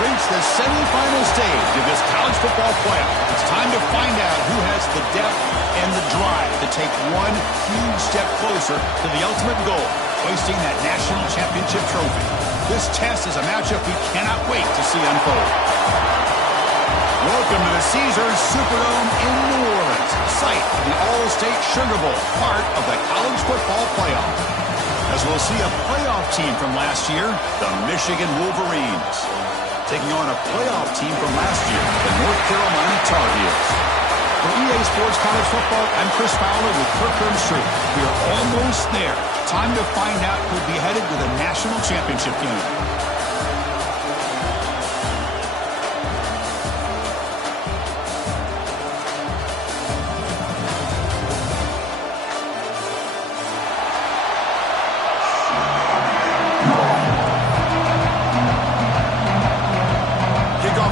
reached the semifinal stage of this college football playoff. It's time to find out who has the depth and the drive to take one huge step closer to the ultimate goal, hoisting that national championship trophy. This test is a matchup we cannot wait to see unfold. Welcome to the Caesars Superdome in New Orleans, site of the All-State Sugar Bowl, part of the college football playoff. As we'll see a playoff team from last year, the Michigan Wolverines, taking on a playoff team from last year, the North Carolina Tar Heels. For EA Sports College Football, I'm Chris Fowler with Kirk Herbstreit. We are almost there. Time to find out who'll be headed to the national championship game.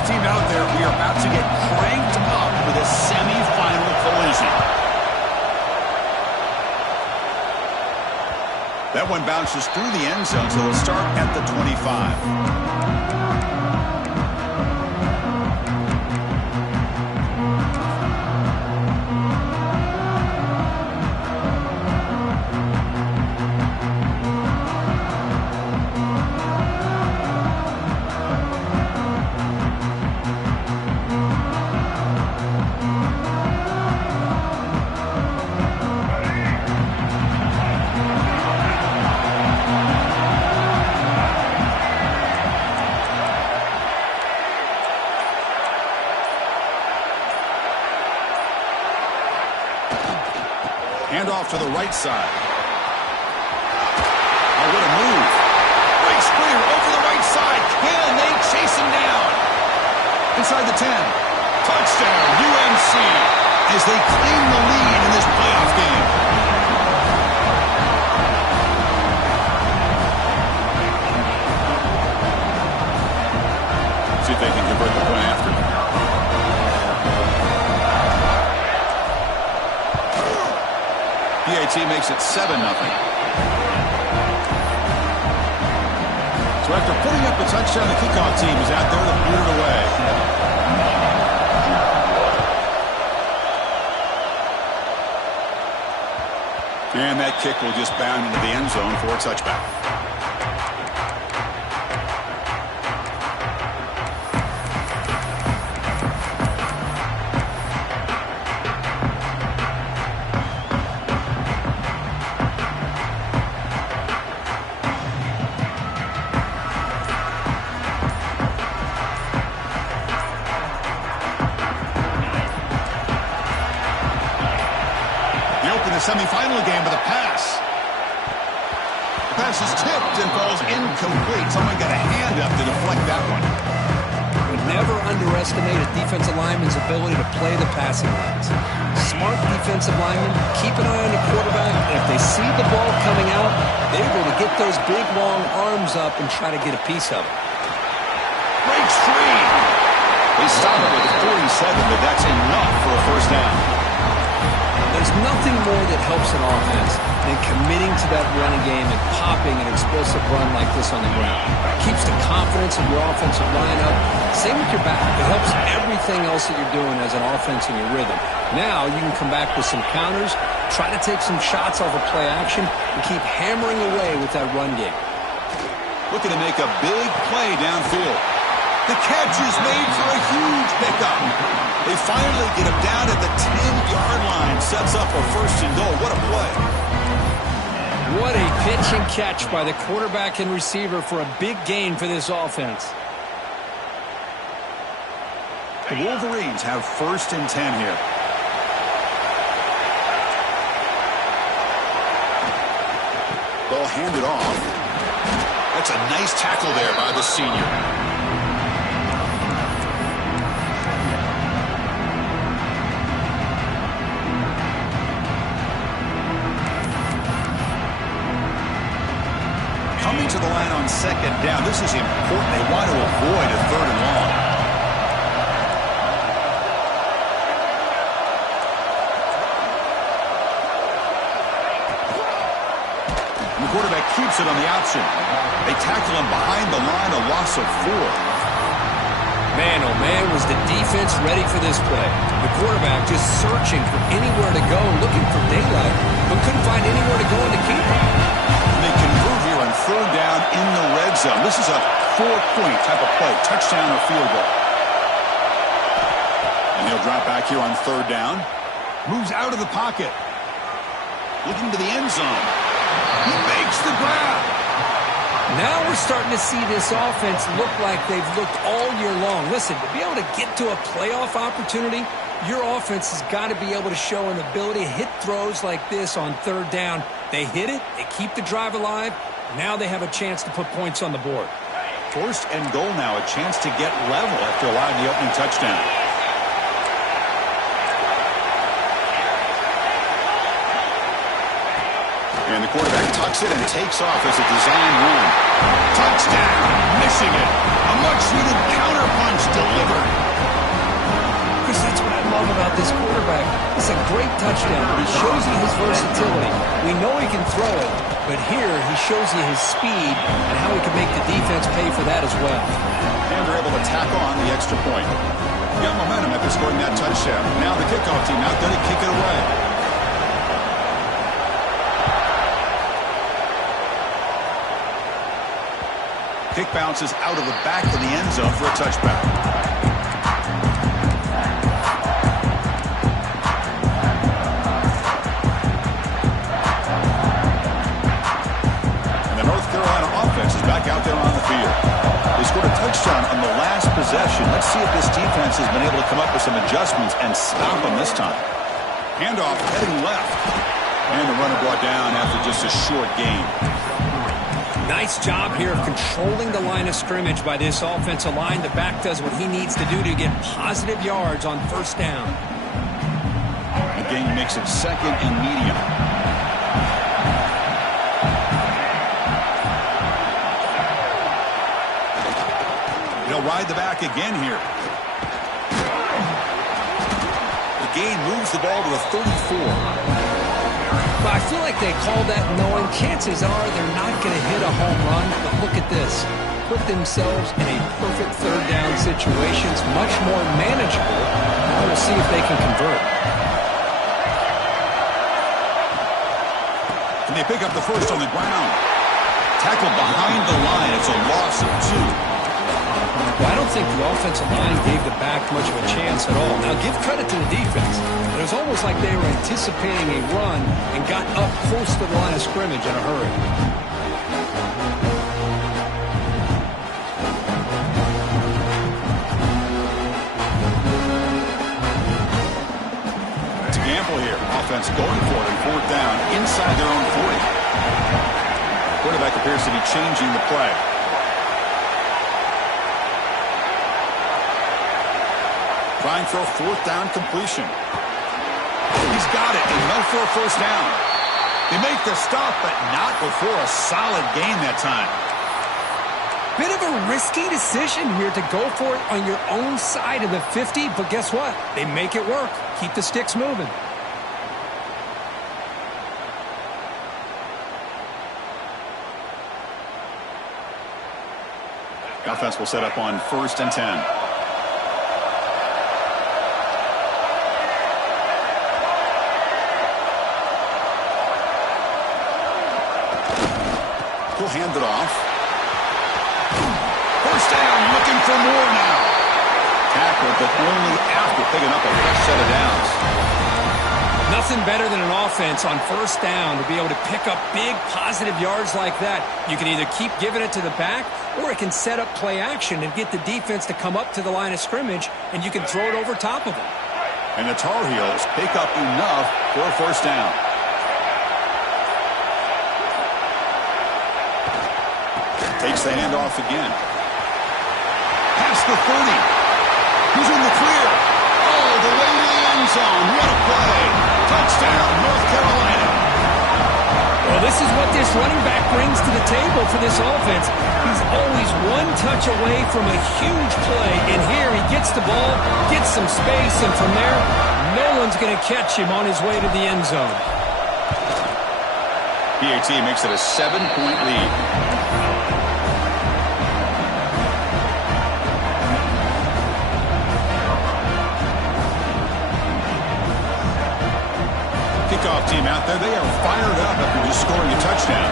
Team out there, we are about to get cranked up with a semifinal collision. That one bounces through the end zone, so they'll start at the 25. Handoff to the right side. Oh, what a move. Breaks clear over the right side. Can they chase him down? Inside the 10. Touchdown, UNC, as they claim the lead in this playoff game. See if they can convert the point after. PAT makes it 7-0. So after putting up a touchdown, the kickoff team is out there to boot it away. And that kick will just bound into the end zone for a touchback. Semifinal game with a pass. The pass is tipped and falls incomplete. Someone got a hand up to deflect that one. But never underestimate a defensive lineman's ability to play the passing lanes. Smart defensive linemen keep an eye on the quarterback, and if they see the ball coming out, they're able to get those big, long arms up and try to get a piece of it. Breaks free. They stop it with a 47, but that's enough for a first down. There's nothing more that helps an offense than committing to that running game and popping an explosive run like this on the ground. It keeps the confidence of your offensive line up. Same with your back. It helps everything else that you're doing as an offense in your rhythm. Now you can come back with some counters, try to take some shots off of play action, and keep hammering away with that run game. Looking to make a big play downfield. The catch is made for a huge pickup. They finally get him down at the 10-yard line. Sets up a first and goal. What a play. What a pitch and catch by the quarterback and receiver for a big gain for this offense. The Wolverines have first and 10 here. Ball handed off. That's a nice tackle there by the senior. Coming to the line on second down. This is important. They want to avoid a third and long. And the quarterback keeps it on the option. They tackle him behind the line, a loss of 4. Man, oh man, was the defense ready for this play. The quarterback just searching for anywhere to go, looking for daylight, but couldn't find anywhere to go in the keeper. And they convert here on third down in the red zone. This is a 4-point type of play, touchdown or field goal. And he'll drop back here on third down. Moves out of the pocket. Looking to the end zone. He makes the grab. Now we're starting to see this offense look like they've looked all year long. Listen, to be able to get to a playoff opportunity, your offense has got to be able to show an ability to hit throws like this on third down. They hit it, they keep the drive alive. Now they have a chance to put points on the board. First and goal now, a chance to get level after allowing the opening touchdown. And the quarterback tucks it and takes off as a design run. Touchdown, Michigan. A much-needed counterpunch delivered. Chris, that's what I love about this quarterback. It's a great touchdown, but he shows you his versatility. We know he can throw it, but here he shows you his speed and how he can make the defense pay for that as well. And they're able to tack on the extra point. Got momentum after scoring that touchdown. Now the kickoff team out there to kick it away. Kick bounces out of the back of the end zone for a touchback. And the North Carolina offense is back out there on the field. They scored a touchdown on the last possession. Let's see if this defense has been able to come up with some adjustments and stop them this time. Handoff heading left. And the runner brought down after just a short gain. Nice job here of controlling the line of scrimmage by this offensive line. The back does what he needs to do to get positive yards on first down. The gain makes it second and medium. He'll ride the back again here. The gain moves the ball to the 34. But I feel like they call that knowing chances are they're not going to hit a home run. But look at this. Put themselves in a perfect third down situation. It's much more manageable. Now we'll see if they can convert. And they pick up the first on the ground. Tackled behind the line. It's a loss of 2. Well, I don't think the offensive line gave the back much of a chance at all. Now, give credit to the defense. It was almost like they were anticipating a run and got up close to the line of scrimmage in a hurry. It's a gamble here. Offense going for it on fourth down inside their own 40. Quarterback appears to be changing the play. Trying for a fourth down completion. He's got it, and no for a first down. They make the stop, but not before a solid gain that time. Bit of a risky decision here to go for it on your own side of the 50, but guess what? They make it work. Keep the sticks moving. The offense will set up on first and 10. He'll hand it off. First down, looking for more now. Tackled, but only after picking up a fresh set of downs. Nothing better than an offense on first down to be able to pick up big positive yards like that. You can either keep giving it to the back, or it can set up play action and get the defense to come up to the line of scrimmage, and you can throw it over top of them. And the Tar Heels pick up enough for a first down. Takes the handoff again. Past the 30. Who's in the clear? All the way to the end zone. What a play. Touchdown, North Carolina. Well, this is what this running back brings to the table for this offense. He's always one touch away from a huge play. And here he gets the ball, gets some space, and from there, no one's going to catch him on his way to the end zone. PAT makes it a 7-point lead. team out there, they are fired up after just scoring a touchdown.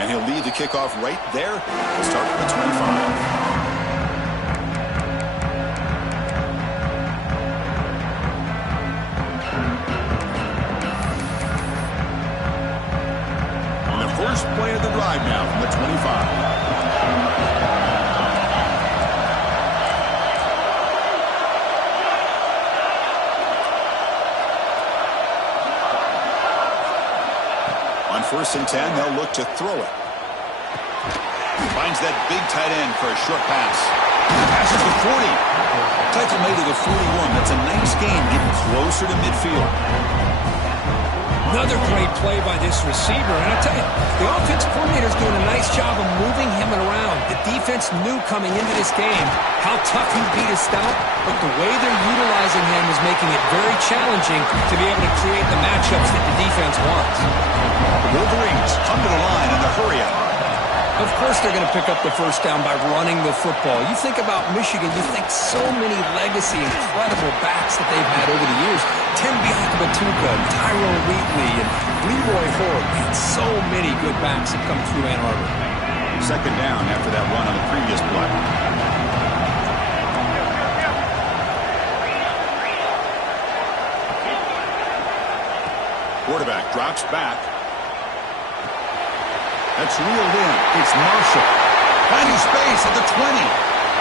And he'll lead the kickoff right there. We'll start from the 25. First play of the drive now from the 25. On 1st and 10, they'll look to throw it. Finds that big tight end for a short pass. Passes the 40. Tackle made to the 41. That's a nice gain, getting closer to midfield. Another great play by this receiver. And I tell you, the offense coordinator is doing a nice job of moving him around. The defense knew coming into this game how tough he'd be to stop, but the way they're utilizing him is making it very challenging to be able to create the matchups that the defense wants. The Wolverines come to the line in the hurry-up. Of course they're going to pick up the first down by running the football. You think about Michigan, you think so many legacy, incredible backs that they've had over the years. Tim Biakabatuka, Tyrone Wheatley, and Leroy Hoare. Man, so many good backs have come through Ann Arbor. Second down after that run on the previous play. Quarterback drops back. That's reeled in. It's Marshall. Finding space at the 20.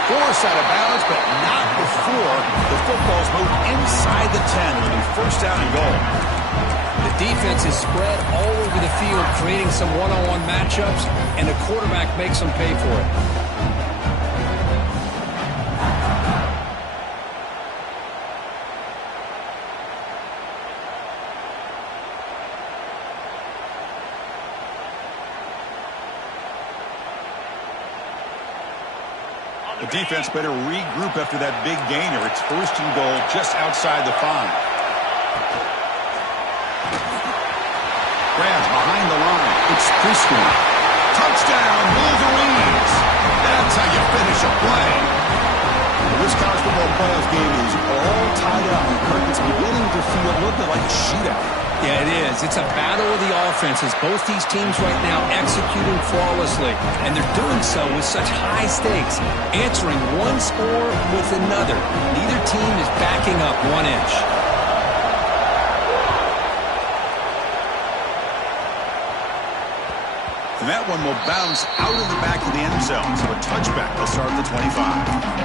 Force out of balance, but not before the football's moved inside the 10. It'll be first down and goal. The defense is spread all over the field, creating some one-on-one matchups, and the quarterback makes them pay for it. The defense better regroup after that big gainer. It's first and goal just outside the 5. Grabs behind the line. It's Preschool. Touchdown, Wolverines. That's how you finish a play. Well, this college football playoff game is all tied up. It's beginning to feel a little bit like a shootout. Yeah, it is. It's a battle of the offenses. Both these teams right now executing flawlessly, and they're doing so with such high stakes, answering one score with another. Neither team is backing up 1 inch. And that one will bounce out of the back of the end zone. So a touchback will start at the 25.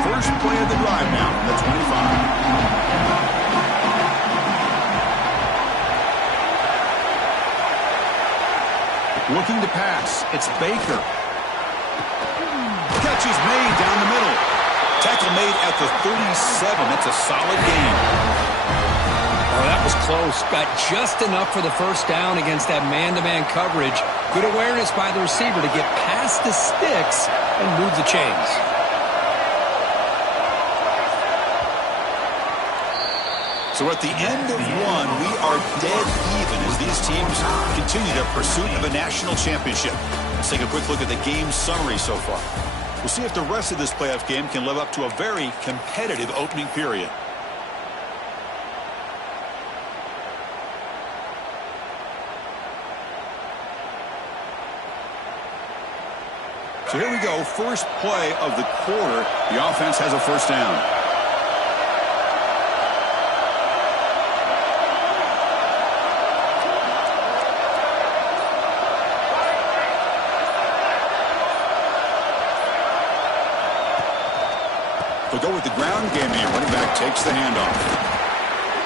First play of the drive now from the 25. Looking to pass. It's Baker. Catch is made down the middle. Tackle made at the 37. That's a solid gain. Oh, that was close. Got just enough for the first down against that man-to-man coverage. Good awareness by the receiver to get past the sticks and move the chains. So at the end of one, we are dead even as these teams continue their pursuit of a national championship. Let's take a quick look at the game summary so far. We'll see if the rest of this playoff game can live up to a very competitive opening period. So here we go, first play of the quarter. The offense has a first down. They'll go with the ground game here. Running back takes the handoff.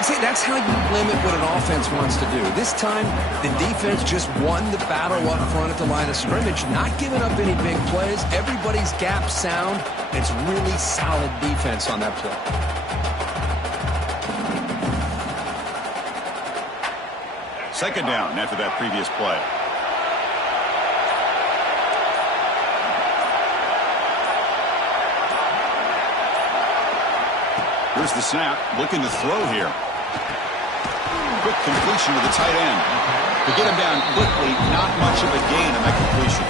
See, that's how you limit what an offense wants to do. This time, the defense just won the battle up front at the line of scrimmage, not giving up any big plays. Everybody's gap sound. It's really solid defense on that play. Second down after that previous play. Here's the snap, looking to throw here. Quick completion to the tight end. To get him down quickly, not much of a gain on that completion.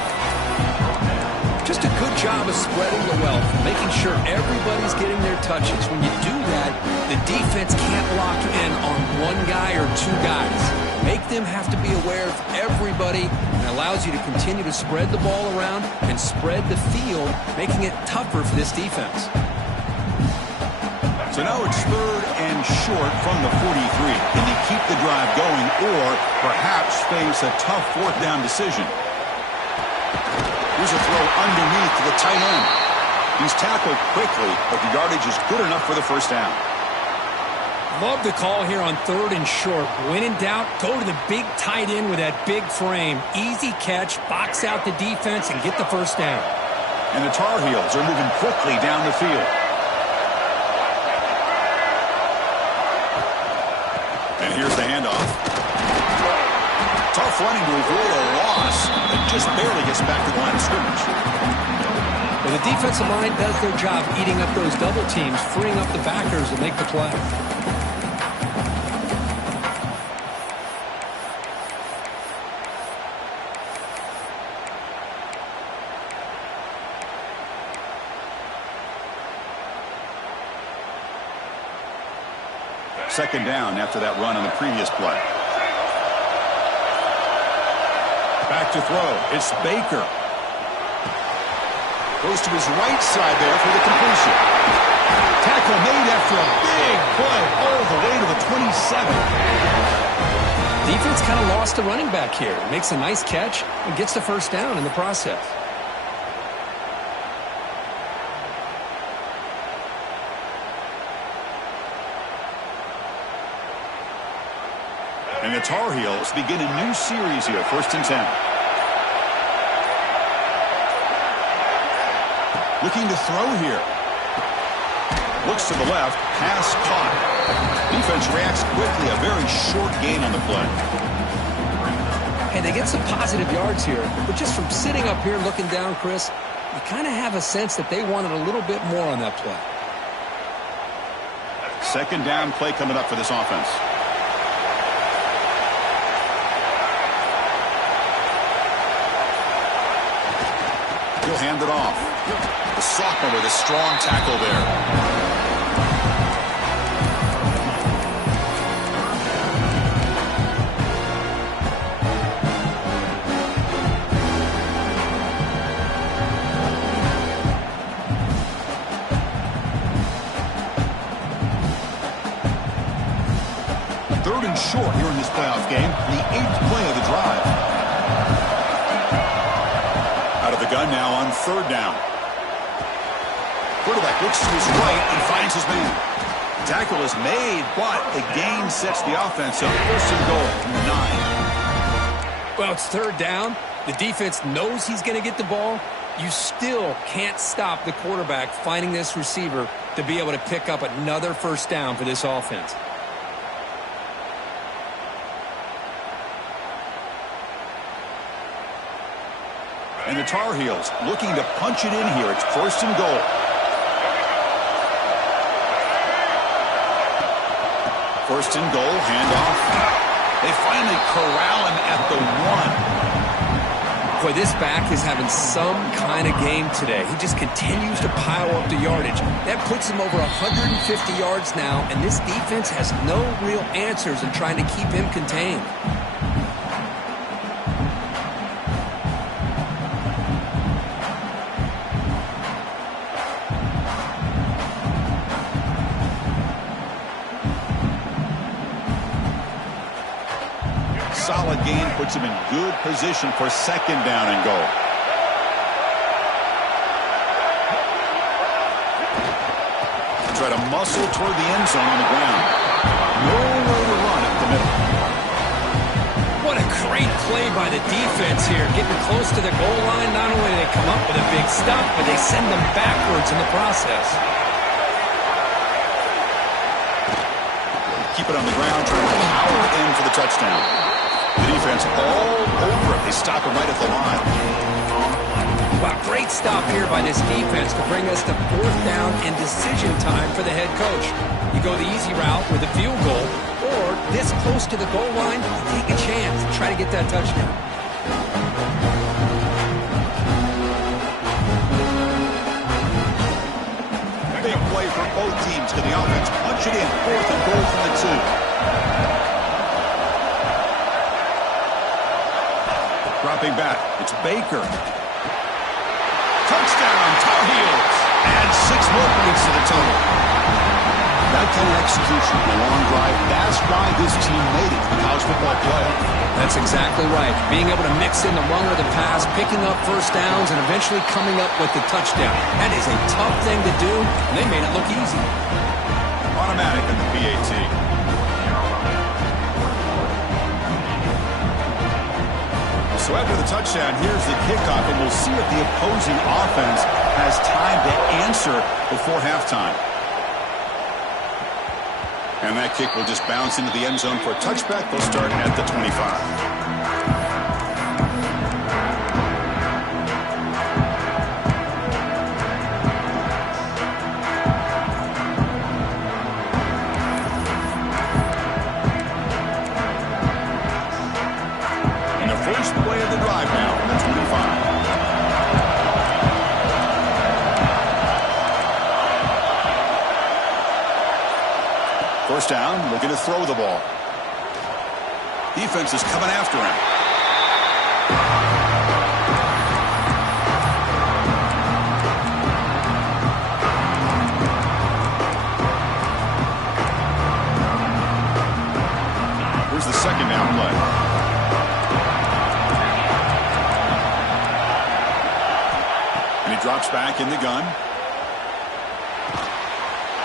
Just a good job of spreading the wealth, making sure everybody's getting their touches. When you do that, the defense can't lock in on one guy or two guys. Make them have to be aware of everybody, and allows you to continue to spread the ball around and spread the field, making it tougher for this defense. So now it's 3rd and short from the 43. Can they keep the drive going or perhaps face a tough 4th down decision? Here's a throw underneath to the tight end. He's tackled quickly, but the yardage is good enough for the 1st down. Love the call here on 3rd and short. When in doubt, go to the big tight end with that big frame. Easy catch, box out the defense, and get the 1st down. And the Tar Heels are moving quickly down the field. And here's the handoff. Tough running to avoid a loss, but just barely gets back to the line of scrimmage. Well, the defensive line does their job eating up those double teams, freeing up the backers to make the play. Second down after that run on the previous play. Back to throw. It's Baker. Goes to his right side there for the completion. Tackle made after a big play all the way to the 27. Defense kind of lost the running back here. Makes a nice catch and gets the 1st down in the process. And the Tar Heels begin a new series here, 1st and 10. Looking to throw here. Looks to the left, pass caught. Defense reacts quickly, a very short gain on the play. And they get some positive yards here, but just from sitting up here looking down, Chris, you kind of have a sense that they wanted a little bit more on that play. Second down play coming up for this offense. He'll hand it off. The sophomore with a strong tackle there. Third and short here in this playoff game. The 8th play of the drive. Out of the gun now on 3rd down. Quarterback looks to his right and finds his man. Tackle is made, but the gain sets the offense up. 1st and goal from the 9. Well, it's 3rd down. The defense knows he's going to get the ball. You still can't stop the quarterback finding this receiver to be able to pick up another 1st down for this offense. And the Tar Heels looking to punch it in here. It's 1st and goal. First and goal, handoff. They finally corral him at the 1. Boy, this back is having some kind of game today. He just continues to pile up the yardage. That puts him over 150 yards now, and this defense has no real answers in trying to keep him contained. Solid gain puts him in good position for 2nd down and goal. Try to muscle toward the end zone on the ground. Nowhere to run up the middle. What a great play by the defense here. Getting close to the goal line, not only do they come up with a big stop, but they send them backwards in the process. Keep it on the ground, trying to power in for the touchdown. The defense all over it. They stop him right at the line. Wow, great stop here by this defense to bring us to 4th down and decision time for the head coach. You go the easy route with a field goal, or score this close to the goal line, take a chance and try to get that touchdown. Big play for both teams. Can the offense punch it in? 4th and goal from the 2. Dropping back. It's Baker. Touchdown, Tar Heels. And 6 more points to the total. That kind of execution in a long drive, that's why this team made it to the college football playoff. That's exactly right. Being able to mix in the run or the pass, picking up first downs, and eventually coming up with the touchdown. That is a tough thing to do, and they made it look easy. Automatic in the PAT. So after the touchdown, here's the kickoff, and we'll see if the opposing offense has time to answer before halftime. And that kick will just bounce into the end zone for a touchback. They'll start at the 25. Play of the drive now from the 25. First down, looking to throw the ball. Defense is coming after him. Here's the second down play. Drops back in the gun.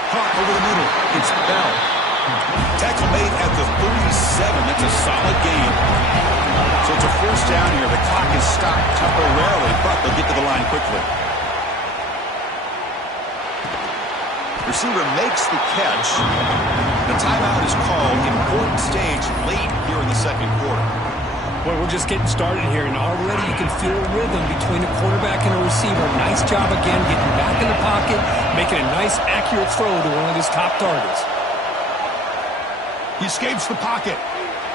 Caught over the middle. It's Bell. Tackle made at the 37. That's a solid gain. So it's a first down here. The clock is stopped temporarily, but they'll get to the line quickly. Receiver makes the catch. The timeout is called. Important stage late here in the second quarter. Boy, we're just getting started here, and already you can feel a rhythm between a quarterback and a receiver. Nice job again getting back in the pocket, making a nice, accurate throw to one of his top targets. He escapes the pocket,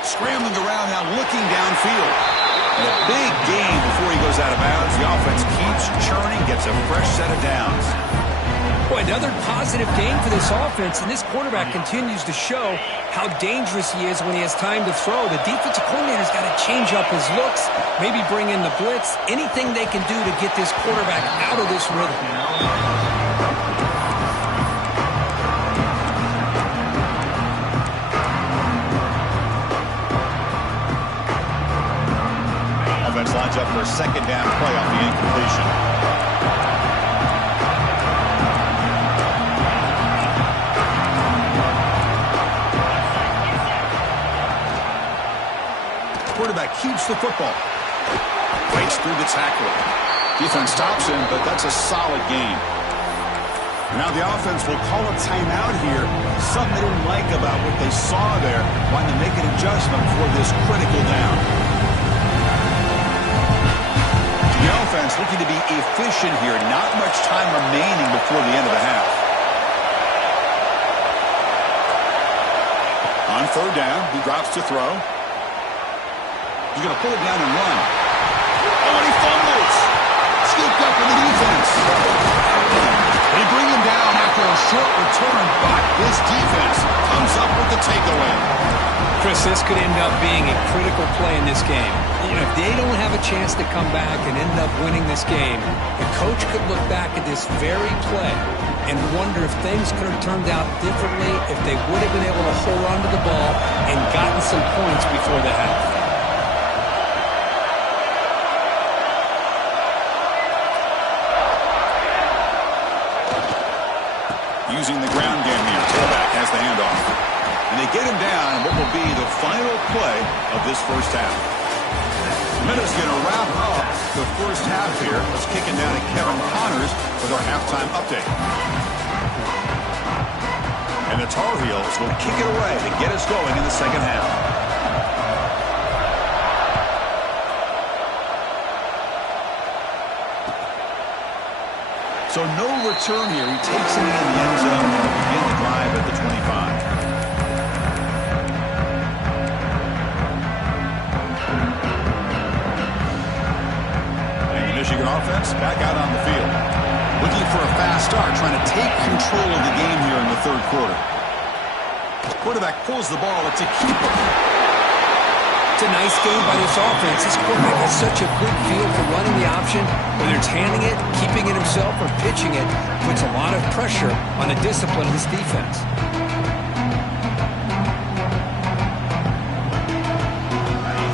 scrambling around now, looking downfield. And a big gain before he goes out of bounds. The offense keeps churning, gets a fresh set of downs. Boy, another positive game for this offense, and this quarterback continues to show how dangerous he is when he has time to throw. The defensive coordinator's got to change up his looks, maybe bring in the blitz, anything they can do to get this quarterback out of this rhythm. Offense lines up for a second down play off the incompletion. Quarterback keeps the football. Breaks through the tackle. Defense stops him, but that's a solid gain. Now the offense will call a timeout here. Something they didn't like about what they saw there. Wanting to make an adjustment for this critical down. The offense looking to be efficient here. Not much time remaining before the end of the half. On third down, he drops to throw. He's going to pull it down and run. Oh, and he fumbles. Scooped up in the defense. They bring him down after a short return, but this defense comes up with the takeaway. Chris, this could end up being a critical play in this game. If they don't have a chance to come back and end up winning this game, the coach could look back at this very play and wonder if things could have turned out differently, if they would have been able to hold on to the ball and gotten some points before the half. Using the ground game here. Tailback has the handoff. And they get him down in what will be the final play of this first half. Minutes going to wrap up the first half here. Let's kick it down to Kevin Connors with our halftime update. And the Tar Heels will kick it away to get us going in the second half. So no return here. He takes it in the end zone and will begin the drive at the 25. offense back out on the field. Looking for a fast start, trying to take control of the game here in the third quarter. Quarterback pulls the ball. It's a keeper. It's a nice game by this offense. This quarterback has such a good feel for running the option. Whether it's handing it, keeping it himself, or pitching it, puts a lot of pressure on the discipline of this defense.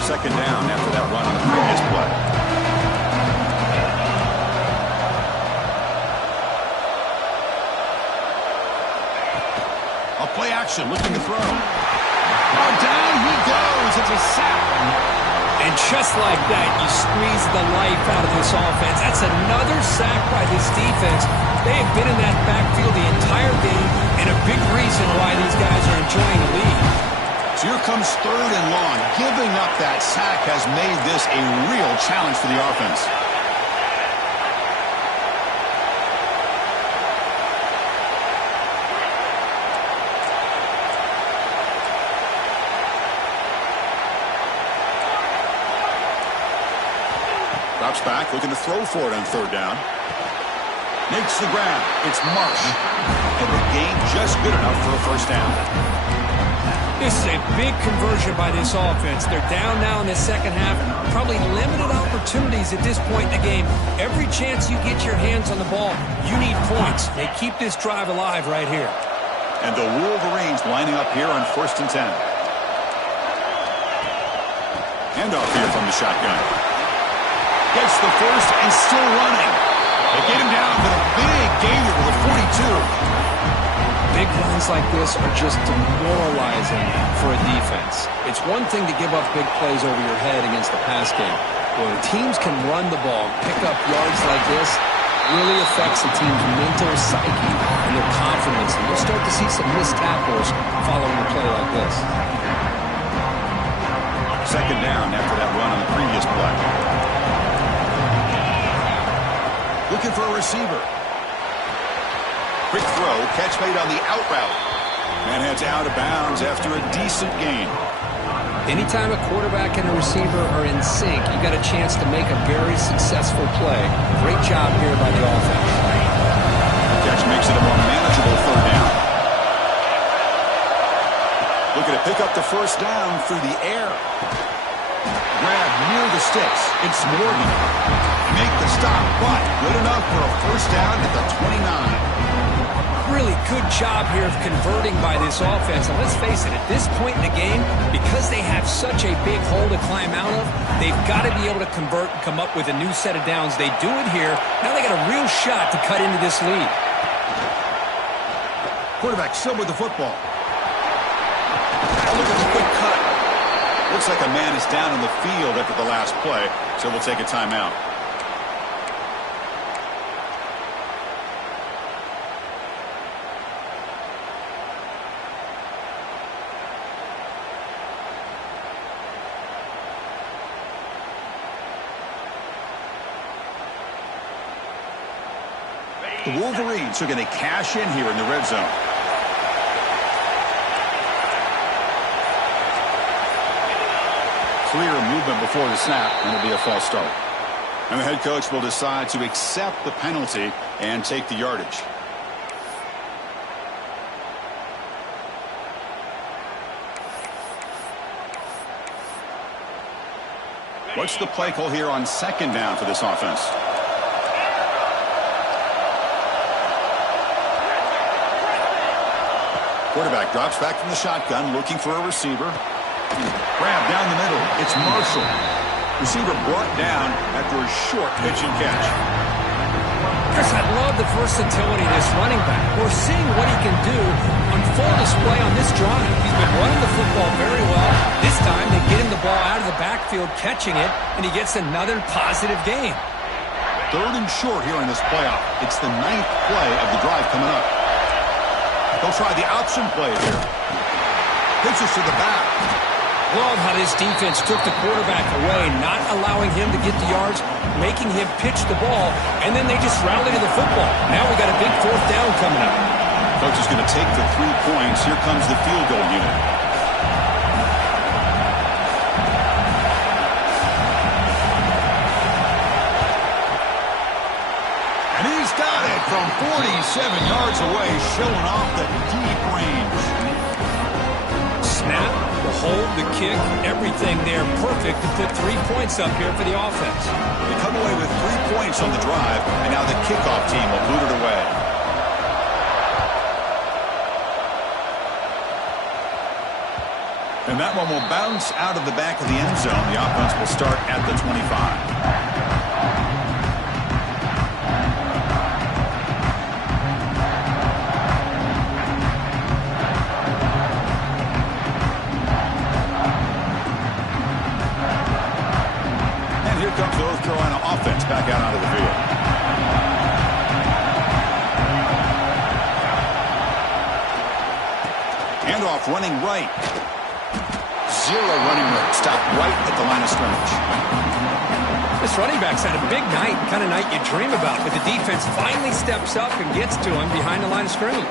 Second down after that run on the previous play. A play action, looking to throw. Oh, down he goes. It's a sack. And just like that, you squeeze the life out of this offense. That's another sack by this defense. They have been in that backfield the entire game, and a big reason why these guys are enjoying the lead. So here comes third and long. Giving up that sack has made this a real challenge for the offense. Drops back, looking to throw for it on third down. Makes the grab. It's Marsh. And the gain just good enough for a first down. This is a big conversion by this offense. They're down now in the second half. Probably limited opportunities at this point in the game. Every chance you get your hands on the ball, you need points. They keep this drive alive right here. And the Wolverines lining up here on 1st and 10. Handoff here from the shotgun. Gets the first and still running. They get him down with a big gain here with a 42. Big runs like this are just demoralizing for a defense. It's one thing to give up big plays over your head against the pass game. When teams can run the ball, pick up yards like this, really affects the team's mental psyche and their confidence. And you'll start to see some missed tackles following a play like this. Second down after that run on the previous play. Looking for a receiver. Quick throw, catch made on the out route. Man heads out of bounds after a decent gain. Anytime a quarterback and a receiver are in sync, you got a chance to make a very successful play. Great job here by the offense. The catch makes it a more manageable third down. Looking to pick up the first down through the air. Grab near the sticks. It's Morgan. Make the stop, but good enough for a first down at the 29. Really good job here of converting by this offense. And let's face it, at this point in the game, because they have such a big hole to climb out of, they've got to be able to convert and come up with a new set of downs. They do it here. Now they got a real shot to cut into this lead. Quarterback still with the football. Look at the quick cut. Looks like a man is down in the field after the last play, so we'll take a timeout. The Wolverines are going to cash in here in the red zone. Clear movement before the snap, and it'll be a false start. And the head coach will decide to accept the penalty and take the yardage. What's the play call here on second down for this offense? Quarterback drops back from the shotgun, looking for a receiver. Grab down the middle. It's Marshall. Receiver brought down after a short pitch and catch. Chris, I love the versatility of this running back. We're seeing what he can do on full display on this drive. He's been running the football very well. This time, they get him the ball out of the backfield, catching it, and he gets another positive gain. Third and short here in this playoff. It's the 9th play of the drive coming up. They'll try the option play here. Pitches to the back. Love how this defense took the quarterback away, not allowing him to get the yards, making him pitch the ball, and then they just rallied to the football. Now we got a big fourth down coming up. Coach is going to take the 3 points. Here comes the field goal unit. from 47 yards away, showing off the deep range. Snap, the hold, the kick, everything there perfect to put 3 points up here for the offense. They come away with 3 points on the drive, and now the kickoff team will boot it away. And that one will bounce out of the back of the end zone. The offense will start at the 25. Here comes the North Carolina offense back out onto the field. Handoff running right. Zero running room. Stop right at the line of scrimmage. This running back's had a big night, kind of night you dream about, but the defense finally steps up and gets to him behind the line of scrimmage.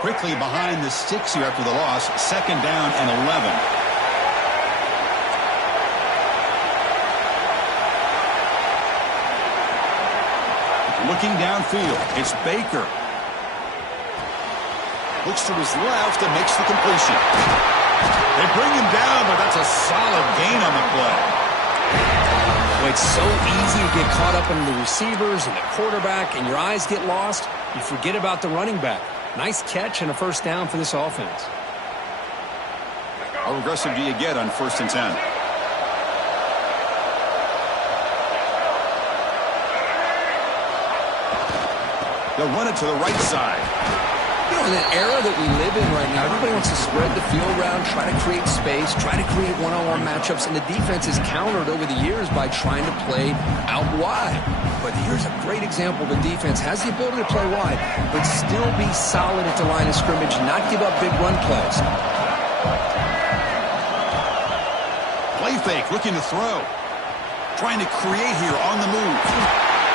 Quickly behind the sticks here after the loss. 2nd down and 11. Looking downfield. It's Baker. Looks to his left and makes the completion. They bring him down, but that's a solid gain on the play. Well, it's so easy to get caught up in the receivers and the quarterback, and your eyes get lost. You forget about the running back. Nice catch and a 1st down for this offense. How aggressive do you get on 1st and 10? They'll run it to the right side. You know, in the era that we live in right now, everybody wants to spread the field around, try to create space, try to create one-on-one matchups, and the defense is countered over the years by trying to play out wide. But here's a great example. The defense has the ability to play wide, but still be solid at the line of scrimmage, not give up big run plays. Play fake, looking to throw. Trying to create here on the move.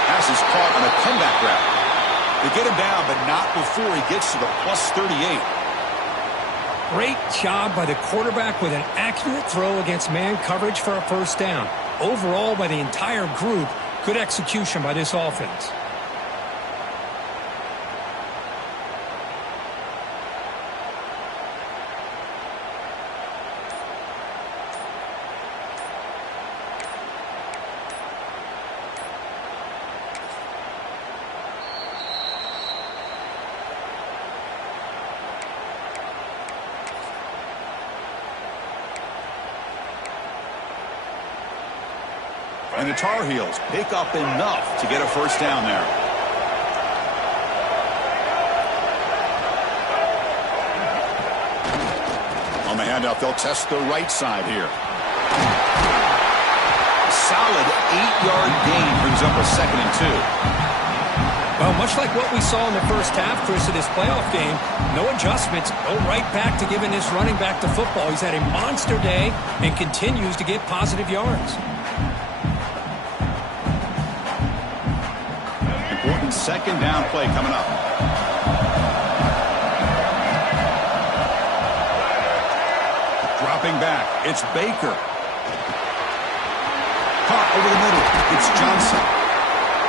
Pass is caught on a comeback route. They get him down, but not before he gets to the plus 38. Great job by the quarterback with an accurate throw against man coverage for a 1st down. Overall, by the entire group, good execution by this offense. And the Tar Heels pick up enough to get a 1st down there. On the handoff, they'll test the right side here. A solid 8-yard gain brings up a 2nd and 2. Well, much like what we saw in the 1st half, Chris, of this playoff game, no adjustments, go right back to giving this running back the football. He's had a monster day and continues to get positive yards. Important 2nd down play coming up. Dropping back, it's Baker. Caught over the middle, it's Johnson.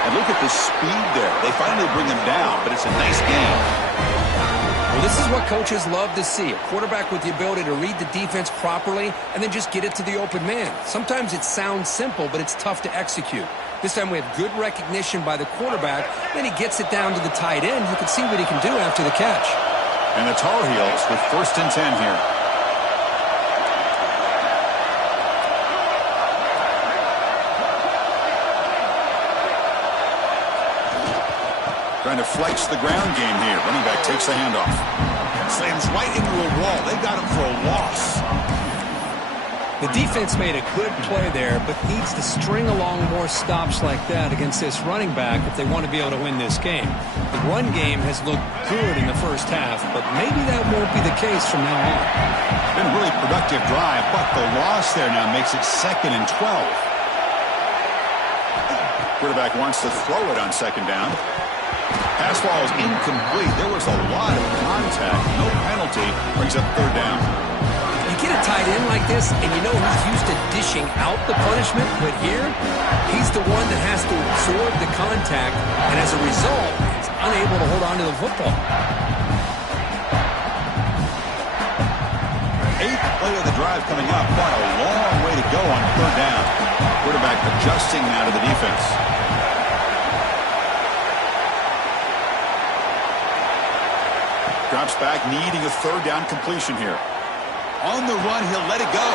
And look at the speed there. They finally bring him down, but it's a nice game. Well, this is what coaches love to see. A quarterback with the ability to read the defense properly and then just get it to the open man. Sometimes it sounds simple, but it's tough to execute. This time we have good recognition by the quarterback. Then he gets it down to the tight end. You can see what he can do after the catch. And the Tar Heels with 1st and 10 here. Trying to flex the ground game here. Running back takes the handoff. Slams right into a wall. They got him for a loss. The defense made a good play there, but needs to string along more stops like that against this running back if they want to be able to win this game. The run game has looked good in the 1st half, but maybe that won't be the case from now on. Been a really productive drive, but the loss there now makes it 2nd and 12. Quarterback wants to throw it on 2nd down. Pass ball is incomplete. There was a lot of contact. No penalty. Brings up 3rd down. You get a tight end like this, and you know he's used to dishing out the punishment, but here, he's the one that has to absorb the contact, and as a result, he's unable to hold on to the football. 8th play of the drive coming up. Quite a long way to go on 3rd down. Quarterback adjusting now to the defense. Drops back, needing a 3rd down completion here. On the run, he'll let it go.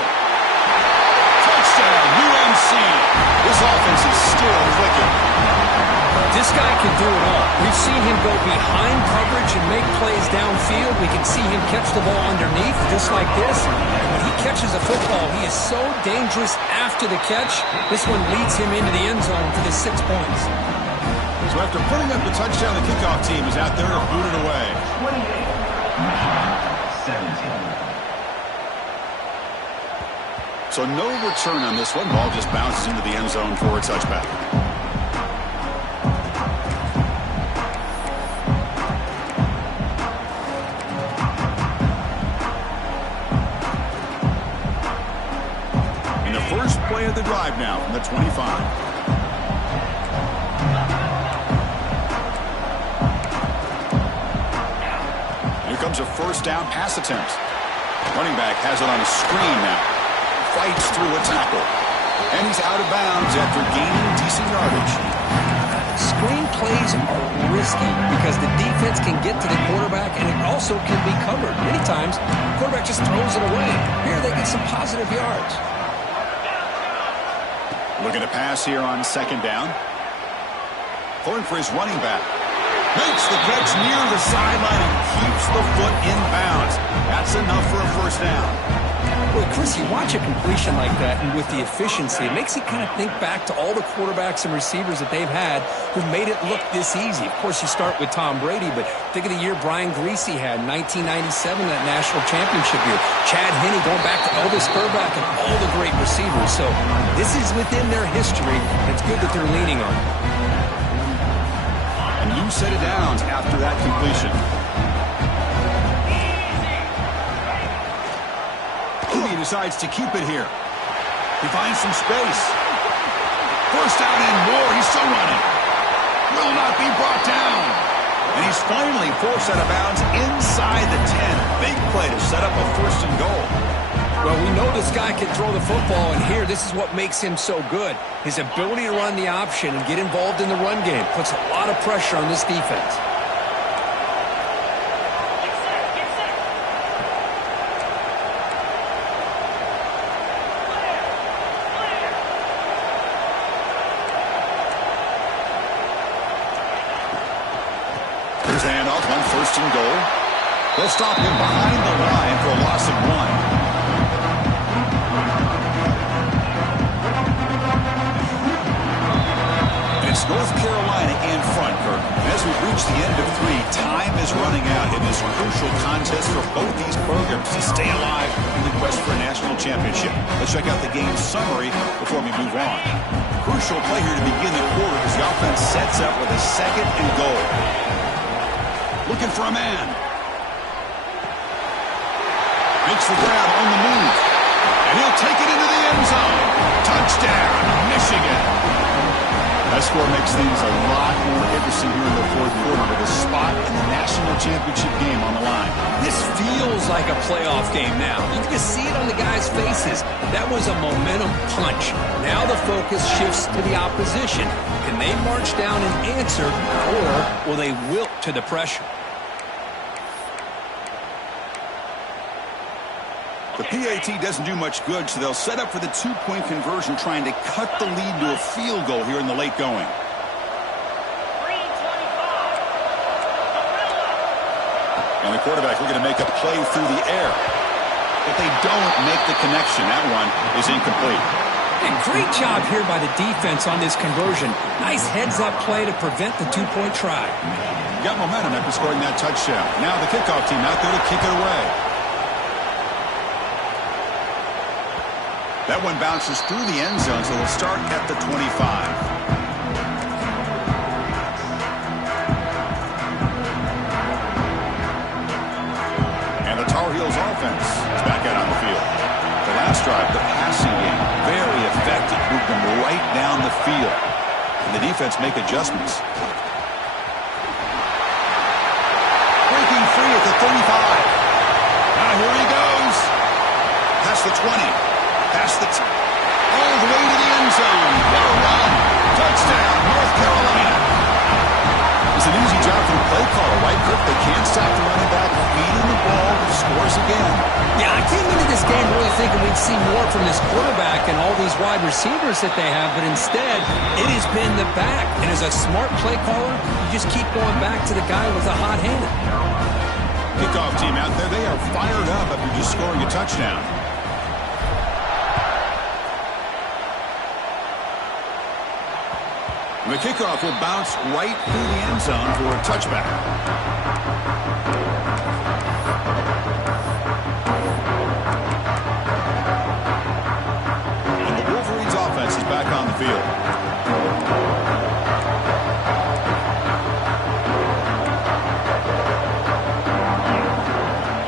Touchdown, UNC. This offense is still clicking. This guy can do it all. We've seen him go behind coverage and make plays downfield. We can see him catch the ball underneath, just like this. And when he catches a football, he is so dangerous after the catch. This one leads him into the end zone for the 6 points. So after putting up the touchdown, the kickoff team is out there to boot it away. 17. So no return on this one. Ball just bounces into the end zone for a touchback. And the first play of the drive now from the 25. Here comes a first down pass attempt. Running back has it on a screen now. Fights through a tackle. And he's out of bounds after gaining decent yardage. Screen plays are risky because the defense can get to the quarterback and it also can be covered. Many times, the quarterback just throws it away. Here they get some positive yards. Looking to pass here on 2nd down. Going for his running back. Makes the catch near the sideline and keeps the foot in bounds. That's enough for a first down. Well, Chris, you watch a completion like that, and with the efficiency, it makes you kind of think back to all the quarterbacks and receivers that they've had who made it look this easy. Of course, you start with Tom Brady, but think of the year Brian Greasy had in 1997, that national championship year. Chad Henne going back to Elvis Burback and all the great receivers. So this is within their history, and it's good that they're leaning on it. And you set it down after that completion. He decides to keep it here. He finds some space. First down and more. He's still running. Will not be brought down. And he's finally forced out of bounds inside the 10. Big play to set up a 1st and goal. Well, we know this guy can throw the football, and here, this is what makes him so good. His ability to run the option and get involved in the run game puts a lot of pressure on this defense. Here's the handoff on 1st and goal. They'll stop him behind the line for a loss of 1. It's North Carolina in front, Kirk. And as we've reached the end of 3, time is running out in this crucial contest for both these programs to stay alive in the quest for a national championship. Let's check out the game summary before we move on. Crucial play here to begin the quarter as the offense sets up with a 2nd and goal. Looking for a man. Makes the grab on the move. And he'll take it into the end zone. Touchdown, Michigan. That score makes things a lot more interesting here in the 4th quarter with a spot in the national championship game on the line. This feels like a playoff game now. You can see it on the guys' faces. That was a momentum punch. Now the focus shifts to the opposition. Can they march down and answer, or will they wilt to the pressure? The PAT doesn't do much good, so they'll set up for the 2-point conversion, trying to cut the lead to a field goal here in the late going. And the quarterback looking to make a play through the air. But they don't make the connection. That one is incomplete. And great job here by the defense on this conversion. Nice heads-up play to prevent the 2-point try. Got momentum after scoring that touchdown. Now the kickoff team out there to kick it away. That one bounces through the end zone, so they'll start at the 25. And the Tar Heels offense is back out on the field. drive, the passing game, very effective. Moved them right down the field. And the defense make adjustments. Breaking free at the 35. Now here he goes. Past the 20. Past the 10. All the way to the end zone. What a run. Touchdown, North Carolina. It's an easy job for the play caller, right, Kirk? They can't stop the running back feeding the ball. He scores again. Yeah, I came into this game really thinking we'd see more from this quarterback and all these wide receivers that they have, but instead, it has been the back. And as a smart play caller, you just keep going back to the guy with the hot hand. Kickoff team out there, they are fired up after just scoring a touchdown. The kickoff will bounce right through the end zone for a touchback. And the Wolverines' offense is back on the field.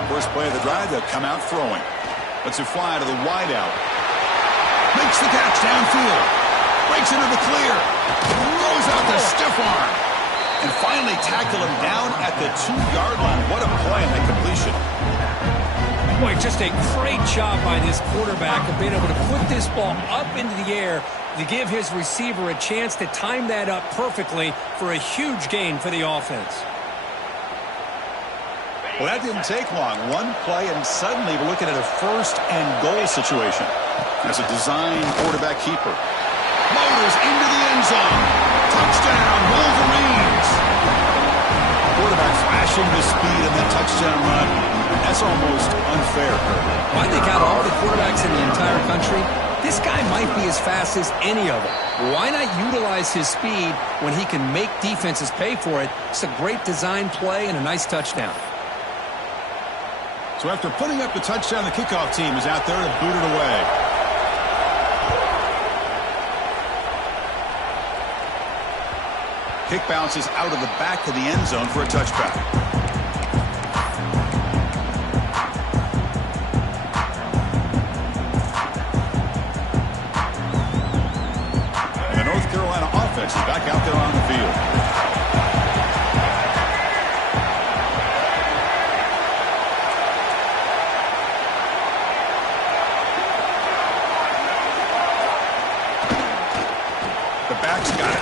First play of the drive, they'll come out throwing. Lets it fly to the wideout. Makes the catch downfield. Breaks into the clear. Throws out the stiff arm. And finally tackle him down at the 2-yard line. What a play on that completion. Boy, just a great job by this quarterback of being able to put this ball up into the air to give his receiver a chance to time that up perfectly for a huge gain for the offense. Well, that didn't take long. One play, and suddenly we're looking at a first-and-goal situation. As a design quarterback keeper. Motors into the end zone. Touchdown, Wolverines. Quarterback flashing the speed in that touchdown run. That's almost unfair. Well, I think out of all the quarterbacks in the entire country, this guy might be as fast as any of them. Why not utilize his speed when he can make defenses pay for it? It's a great design play and a nice touchdown. So after putting up the touchdown, the kickoff team is out there to boot it away. Kick bounces out of the back of the end zone for a touchback. And the North Carolina offense is back out there on the field. The back's got it.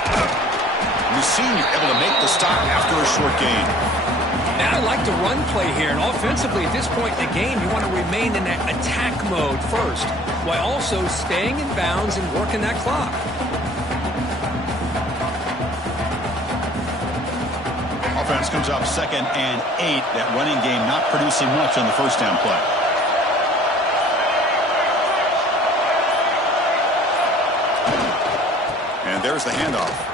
The senior able to make the stop after a short gain. Now I like the run play here, and offensively at this point in the game, you want to remain in that attack mode first, while also staying in bounds and working that clock. Offense comes up 2nd and 8. That running game not producing much on the first down play. And there's the handoff.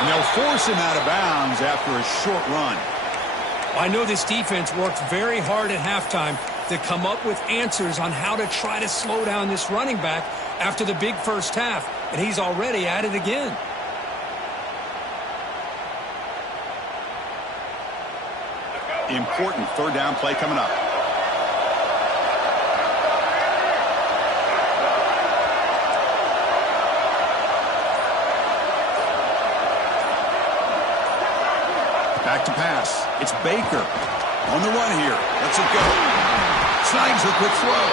And they'll force him out of bounds after a short run. I know this defense worked very hard at halftime to come up with answers on how to try to slow down this running back after the big first half, and he's already at it again. Important third down play coming up. Back to pass. It's Baker on the run here. Lets it go. Snags a quick throw.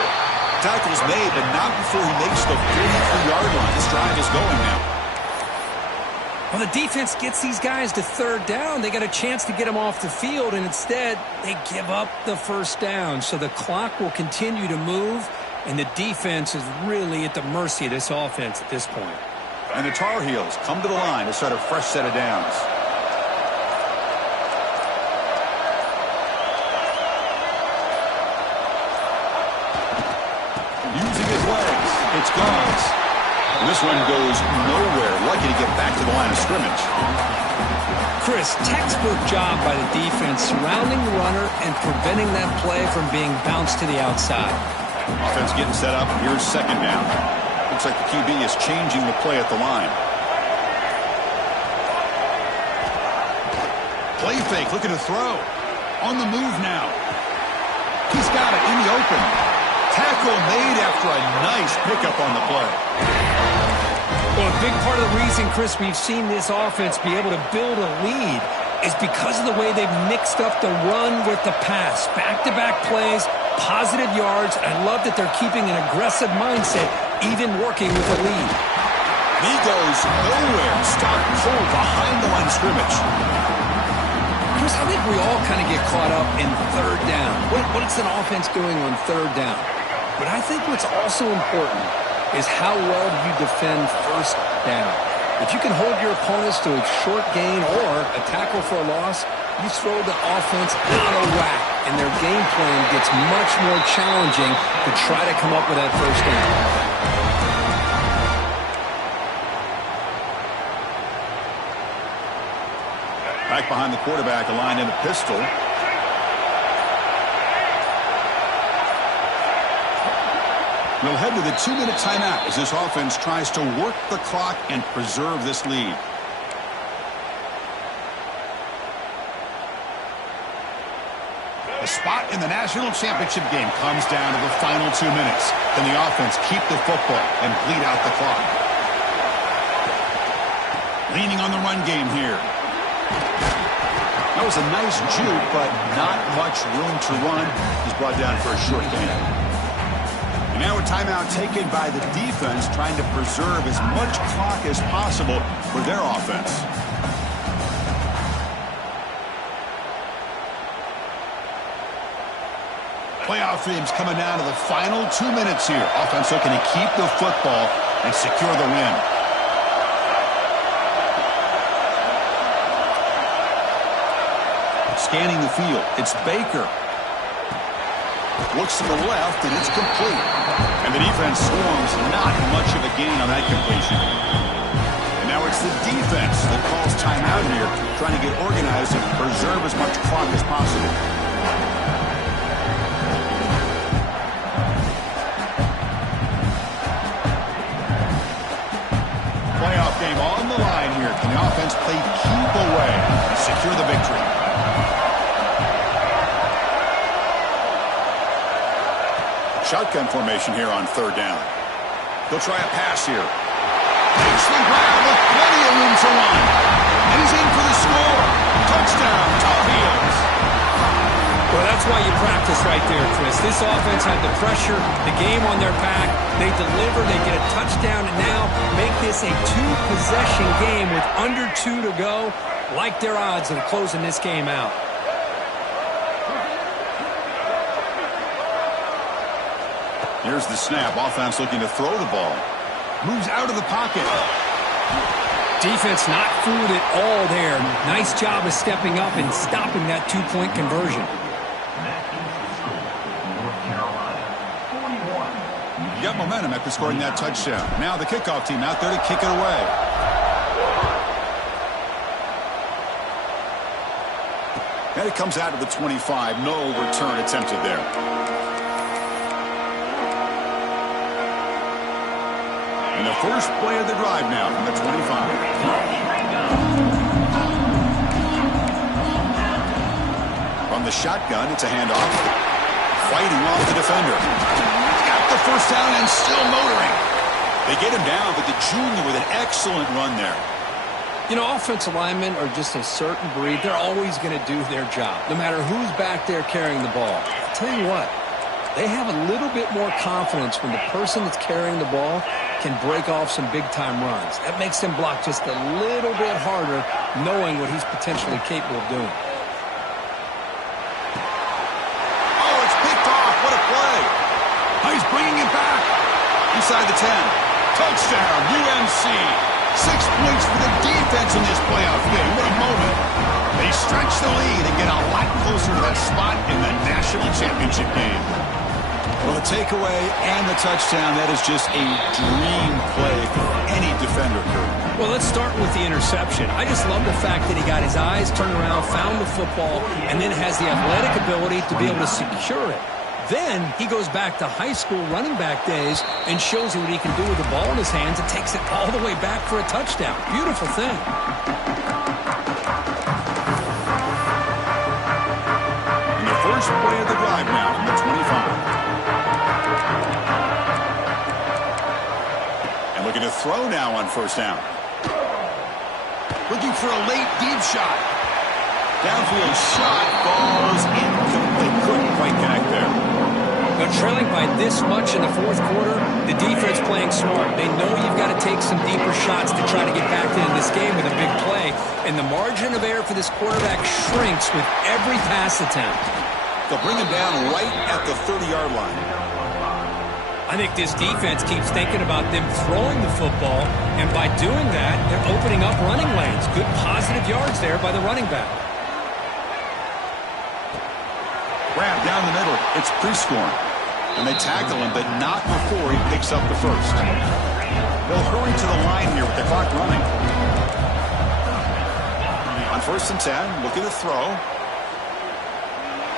Tackle's made, but not before he makes the 43-yard line. This drive is going now. Well, the defense gets these guys to third down. They got a chance to get them off the field, and instead they give up the first down. So the clock will continue to move, and the defense is really at the mercy of this offense at this point. And the Tar Heels come to the line to start a fresh set of downs. Using his legs, it's gone. And this one goes nowhere. Lucky to get back to the line of scrimmage. Chris, textbook job by the defense surrounding the runner and preventing that play from being bounced to the outside. Offense getting set up. Here's second down. Looks like the QB is changing the play at the line. Play fake, looking to throw. On the move now. He's got it in the open. Tackle made after a nice pickup on the play. Well, a big part of the reason, Chris, we've seen this offense be able to build a lead is because of the way they've mixed up the run with the pass. Back-to-back plays, positive yards. I love that they're keeping an aggressive mindset, even working with a lead. He goes nowhere. Stop cold behind the line of scrimmage. Chris, I think we all kind of get caught up in third down. What is an offense doing on third down? But I think what's also important is how well do you defend first down. If you can hold your opponents to a short gain or a tackle for a loss, you throw the offense out of whack, and their game plan gets much more challenging to try to come up with that first down. Back behind the quarterback, aligned in a pistol. We'll head to the 2-minute timeout as this offense tries to work the clock and preserve this lead. The spot in the national championship game comes down to the final 2 minutes. Can the offense keep the football and bleed out the clock? Leaning on the run game here. That was a nice juke, but not much room to run. He's brought down for a short gain. And now a timeout taken by the defense, trying to preserve as much clock as possible for their offense. Playoff teams coming down to the final 2 minutes here. Offense looking to keep the football and secure the win. Scanning the field, it's Baker. Looks to the left, and it's complete. And the defense swarms, not much of a gain on that completion. And now it's the defense that calls timeout here, trying to get organized and preserve as much clock as possible. Playoff game on the line here. Can the offense play keep away and secure the victory? Shotgun formation here on third down. He'll try a pass here. Takes the grab with plenty of room to run. And he's in for the score. Touchdown, Tar Heels. Well, that's why you practice right there, Chris. This offense had the pressure, the game on their back. They deliver, they get a touchdown, and now make this a two-possession game with under 2 to go. Like their odds of closing this game out. Here's the snap. Offense looking to throw the ball. Moves out of the pocket. Defense not fooled at all there. Nice job of stepping up and stopping that two-point conversion. You got momentum after scoring that touchdown. Now the kickoff team out there to kick it away. And it comes out to the 25. No return attempted there. And the first play of the drive now from the 25. From the shotgun, it's a handoff. Fighting off the defender. Got the first down and still motoring. They get him down, but the junior with an excellent run there. You know, offensive linemen are just a certain breed. They're always going to do their job, no matter who's back there carrying the ball. I'll tell you what, they have a little bit more confidence when the person that's carrying the ball can break off some big-time runs. That makes them block just a little bit harder, knowing what he's potentially capable of doing. Oh, it's picked off. What a play. Oh, he's bringing it back. Inside the 10. Touchdown, UNC. 6 points for the defense in this playoff game. What a moment. They stretch the lead and get a lot closer to that spot in the national championship game. Well, the takeaway and the touchdown, that is just a dream play for any defender, Kurt. Well, let's start with the interception. I just love the fact that he got his eyes turned around, found the football, and then has the athletic ability to be able to secure it. Then he goes back to high school running back days and shows you what he can do with the ball in his hands and takes it all the way back for a touchdown. Beautiful thing. And the first play of the drive now from the throw now on first down. Looking for a late deep shot. Downfield shot falls incomplete. Couldn't quite connect there. But trailing by this much in the fourth quarter, the defense playing smart. They know you've got to take some deeper shots to try to get back into this game with a big play. And the margin of error for this quarterback shrinks with every pass attempt. They'll bring him down right at the 30-yard line. I think this defense keeps thinking about them throwing the football, and by doing that, they're opening up running lanes. Good positive yards there by the running back. Grab down the middle. It's pre-scoring. And they tackle him, but not before he picks up the first. They'll hurry to the line here with the clock running. On 1st and 10, looking to throw.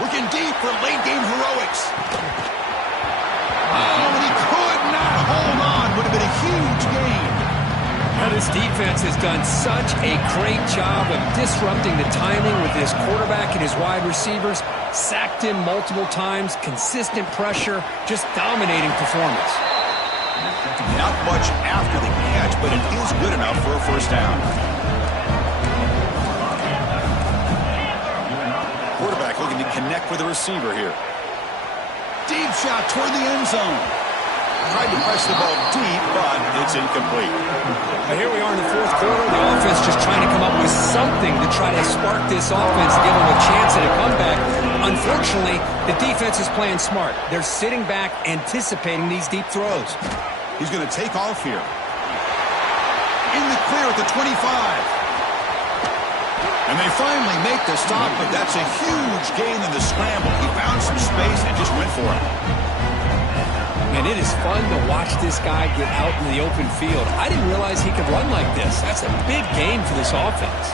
Looking deep for late-game heroics. Oh, and he could not hold on. Would have been a huge gain. Now, this defense has done such a great job of disrupting the timing with his quarterback and his wide receivers. Sacked him multiple times, consistent pressure, just dominating performance. Not much after the catch, but it is good enough for a first down. Quarterback looking to connect with the receiver here. Deep shot toward the end zone. Tried to press the ball deep, but it's incomplete. Now here we are in the fourth quarter. The offense just trying to come up with something to try to spark this offense, give them a chance at a comeback. Unfortunately, the defense is playing smart. They're sitting back, anticipating these deep throws. He's going to take off here. In the clear at the 25. And they finally make the stop, but that's a huge gain in the scramble. He found some space and just went for it. And it is fun to watch this guy get out in the open field. I didn't realize he could run like this. That's a big game for this offense.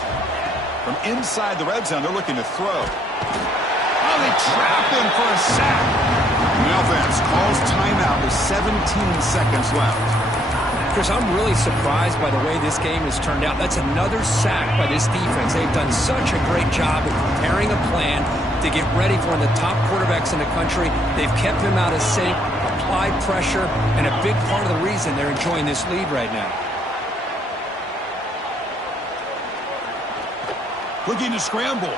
From inside the red zone, they're looking to throw. Oh, they trap him for a sack. The offense calls timeout with 17 seconds left. Chris, I'm really surprised by the way this game has turned out. That's another sack by this defense. They've done such a great job of preparing a plan to get ready for one of the top quarterbacks in the country. They've kept him out of sync, applied pressure, and a big part of the reason they're enjoying this lead right now. Looking to scramble.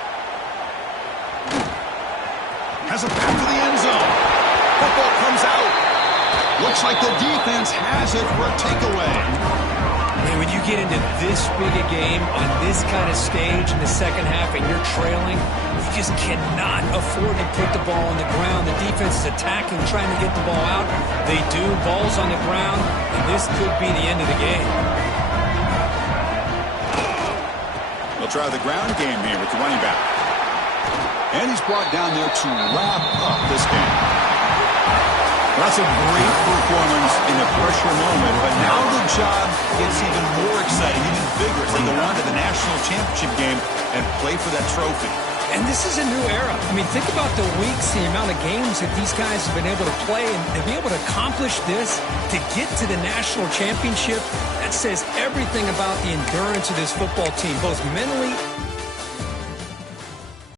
Has a pass to the end zone. Football comes out. Looks like the defense has it for a takeaway. Man, when you get into this big a game on this kind of stage in the second half and you're trailing, you just cannot afford to put the ball on the ground. The defense is attacking, trying to get the ball out. They do. Ball's on the ground, and this could be the end of the game. They'll try the ground game here with the running back. And he's brought down there to wrap up this game. That's a great performance in a pressure moment, but now the job gets even more exciting, even bigger as they go on to the national championship game and play for that trophy. And this is a new era. I mean, think about the weeks, the amount of games that these guys have been able to play, and to be able to accomplish this, to get to the national championship, that says everything about the endurance of this football team, both mentally